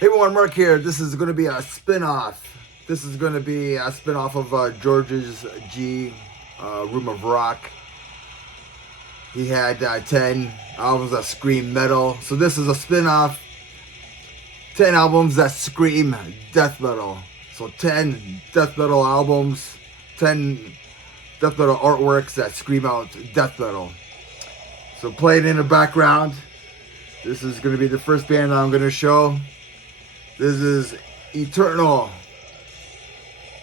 Hey everyone, Mark here. This is going to be a spin-off. This is going to be a spin-off of George's G, Room of Rock. He had 10 albums that scream metal. So this is a spin-off. 10 albums that scream death metal. So 10 death metal albums. 10 death metal artworks that scream out death metal. So playing in the background. This is going to be the first band I'm going to show. This is Eternal,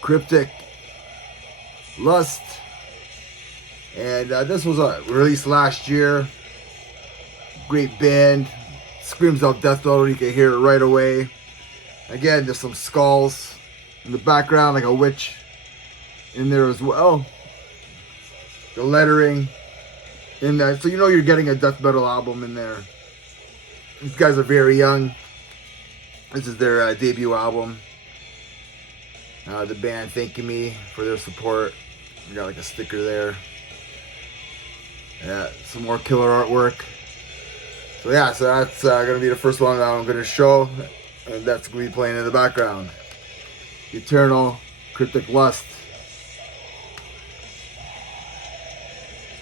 Cryptic, Lust, and this was released last year. Great band, screams out death metal. You can hear it right away. Again, there's some skulls in the background, like a witch in there as well. The lettering in that, so you know you're getting a death metal album in there. These guys are very young. This is their debut album. The band thanking me for their support. We got like a sticker there. Yeah, some more killer artwork. So yeah, so that's gonna be the first one that I'm gonna show, and that's gonna be playing in the background. Eternal, Cryptic, Lust.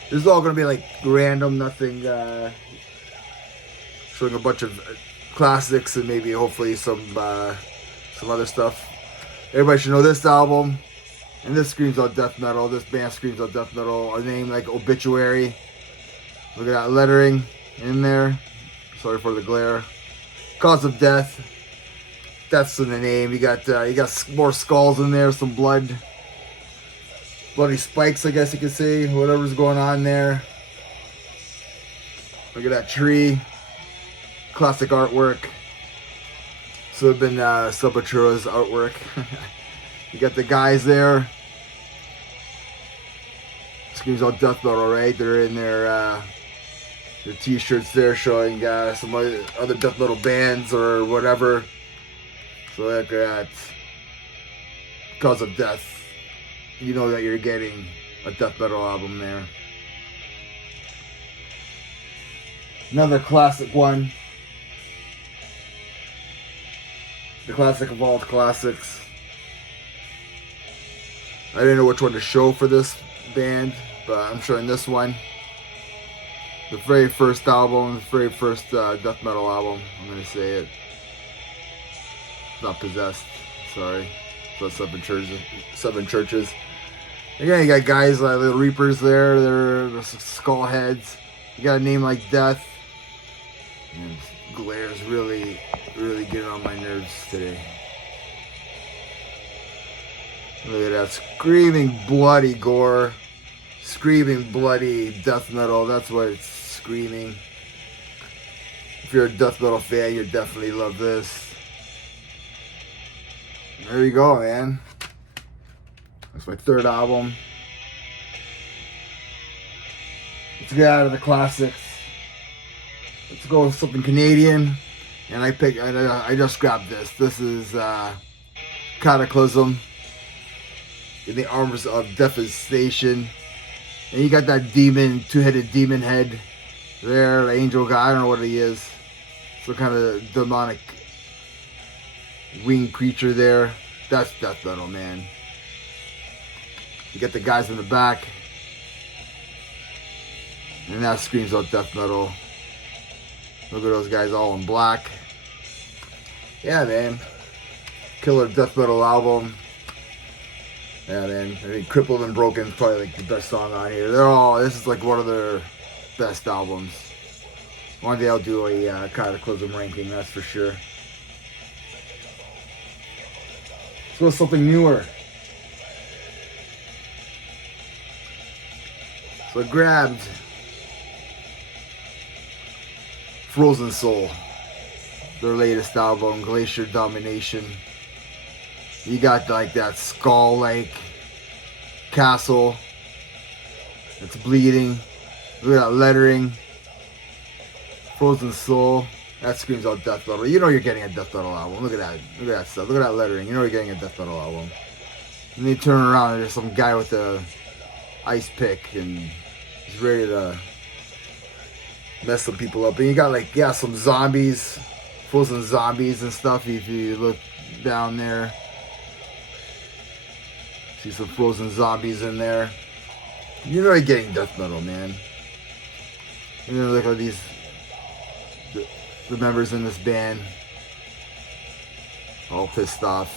This is all gonna be like random, nothing. Showing a bunch of classics and maybe hopefully some other stuff. Everybody should know this album, and this screams out death metal. This band screams out death metal. A name like Obituary. Look at that lettering in there. Sorry for the glare. Cause of death. That's in the name. You got more skulls in there, some bloody spikes, I guess you could say. Whatever's going on there. Look at that tree. Classic artwork. So have been Sepultura's artwork. You got the guys there. Screams out death metal, right? They're in their t-shirts there showing some other death metal bands or whatever. So look at that. Cause of Death. You know that you're getting a death metal album there. Another classic one. The classic of all classics. I didn't know which one to show for this band, but I'm showing this one. The very first album, the very first death metal album. I'm going to say it. Not Possessed. Sorry. So Seven Churches. Again, you got guys like the Reapers there. They're skull heads. You got a name like Death. And glare's really getting on my nerves today. Look at that, screaming bloody gore, screaming bloody death metal. That's what it's screaming. If you're a death metal fan, you definitely love this. There you go, man. That's my third album. Let's get out of the classics. Let's go with something Canadian, and I just grabbed this. This is Cataclysm in the Arms of Devastation, and you got that demon, two-headed demon head there, the angel guy. I don't know what he is. Some kind of demonic winged creature there. That's death metal, man. You got the guys in the back, and that screams out death metal. Look at those guys all in black. Yeah, man. Killer death metal album. Yeah, man. I mean, Crippled and Broken is probably like the best song on here. This is like one of their best albums. One day I'll do a Cataclysm ranking, that's for sure. Let's go with something newer. So I grabbed Frozen Soul, their latest album, Glacier Domination. You got like that skull-like castle that's bleeding. Look at that lettering. Frozen Soul. That screams out death metal. You know you're getting a death metal album. Look at that. Look at that stuff. Look at that lettering. You know you're getting a death metal album. And then you turn around and there's some guy with a ice pick and he's ready to mess some people up. And you got like, yeah, some zombies Frozen Zombies and stuff. If you look down there, see some Frozen Zombies in there. You're really getting death metal, man. You know, look at these, the members in this band, all pissed off.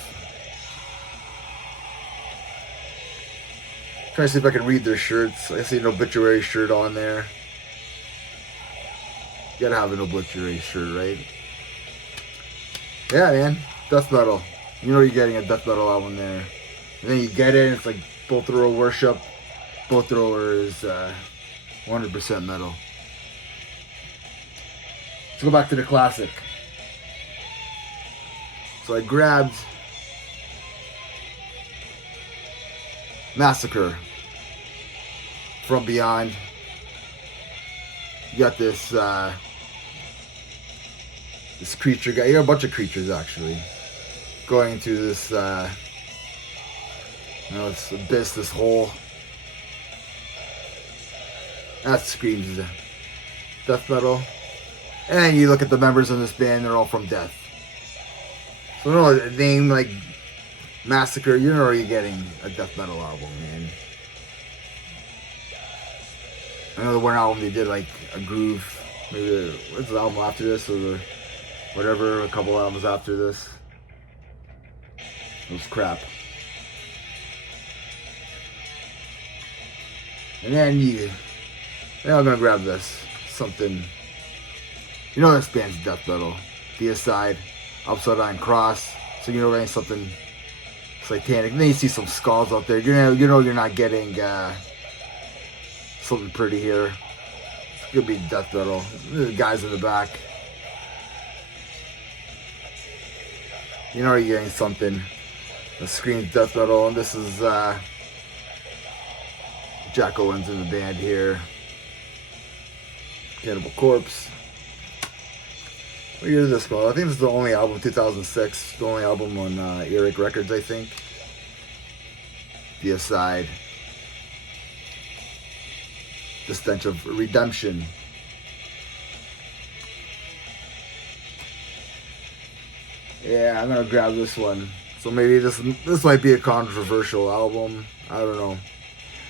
Trying to see if I can read their shirts. I see an obituary shirt on there. You gotta have an obituary shirt, right? Yeah, man. Death metal. You know you're getting a death metal album there. And then you get it, and it's like Bolt Thrower Worship. Bolt Thrower is 100% metal. Let's go back to the classic. So I grabbed Massacre from Beyond. You got this this creature guy. You got a bunch of creatures actually going into this this abyss, this hole. That screams death metal. And you look at the members of this band, they're all from Death. So no, a name like Massacre, you're already getting a death metal album, man. I know the one album they did like a groove, maybe what's the album after this or whatever, a couple albums after this. It was crap. And then I'm gonna grab this, something, you know this band's death metal. Deicide, Upside Down Cross, so you know getting something satanic. And then you see some skulls out there. You know you're not getting something pretty here. It's gonna be death metal. The guys in the back. You know you're getting something that screams death metal, and this is Jack Owens in the band here. Cannibal Corpse. What year is this called? I think this is the only album, 2006. The only album on Earache Records, I think. Deicide. The Stench of Redemption. Yeah, I'm gonna grab this one. So maybe this might be a controversial album. I don't know.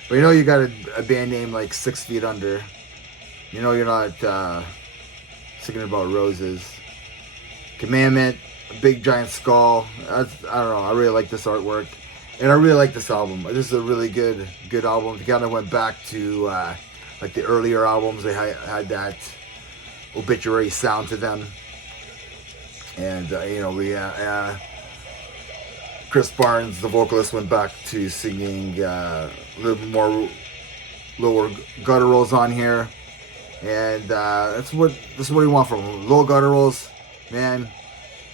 But you know you got a band name like 6 Feet Under. You know you're not singing about roses. Commandment, a big giant skull. I don't know. I really like this artwork, and I really like this album. This is a really good album. They kind of went back to like the earlier albums. They had that obituary sound to them, and we Chris Barnes, the vocalist, went back to singing a little more lower gutturals on here. And this is what you want from them. Low gutturals, man.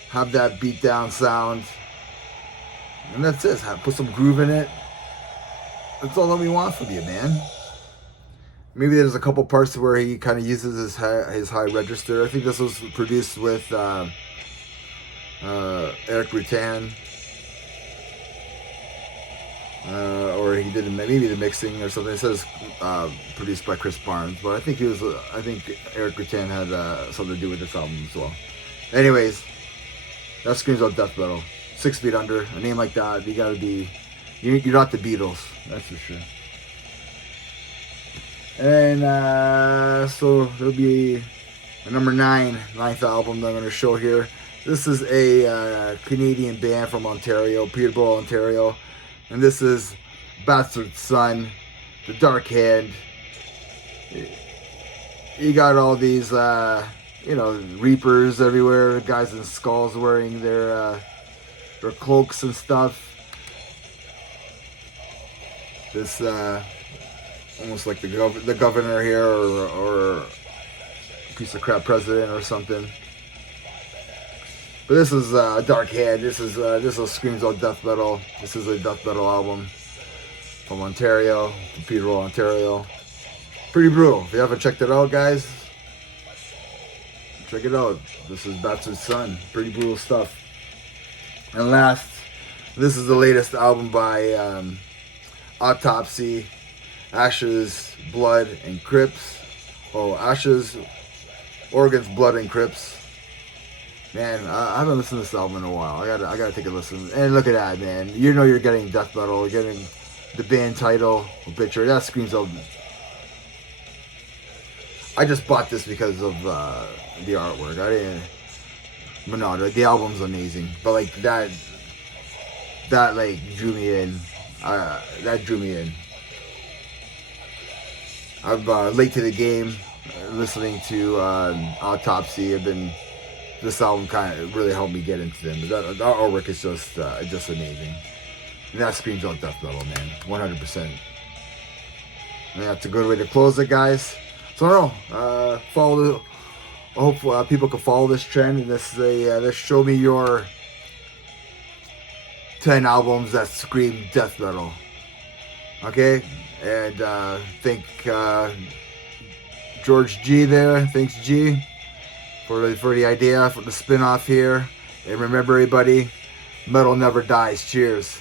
Have that beat down sound. And that's it. Put some groove in it. That's all that we want from you, man. Maybe there's a couple parts where he kind of uses his high register. I think this was produced with Eric Rutan. Or he did maybe the mixing or something. It says produced by Chris Barnes, but I think Eric Rutan had something to do with this album as well. Anyways, that screams out death metal. 6 Feet Under, a name like that, you gotta be. You're not the Beatles, that's for sure. And so there'll be a number 9th album that I'm gonna show here. This is a Canadian band from Ontario, Peterborough, Ontario. And this is Bastard Son, The Dark Hand. You got all these, reapers everywhere, guys in skulls wearing their cloaks and stuff. This, almost like the governor here, or a piece of crap president or something. But this is Dark Hand. This screams out death metal. This is a death metal album from Ontario, from Peterborough, Ontario. Pretty brutal. If you haven't checked it out, guys, check it out. This is Bastard Son. Pretty brutal stuff. And last, this is the latest album by Autopsy, Ashes, Blood, and Crypts. Oh, Ashes, Organs, Blood, and Crypts. Man, I haven't listened to this album in a while. I gotta take a listen. And look at that, man. You know you're getting death metal, you're getting the band title, Obituary. That screams out. I just bought this because of the artwork. I didn't. But no, the album's amazing. But like that like drew me in. That drew me in. I'm late to the game, listening to Autopsy. This album kind of really helped me get into them. But that artwork is just amazing. And that screams out death metal, man. 100%. And that's a good way to close it, guys. So I don't know. Follow. I hope people can follow this trend. And this is let's show me your 10 albums that scream death metal. Okay? And thank George G there. Thanks, G, for the idea, for the spin-off here. And remember, everybody, metal never dies. Cheers.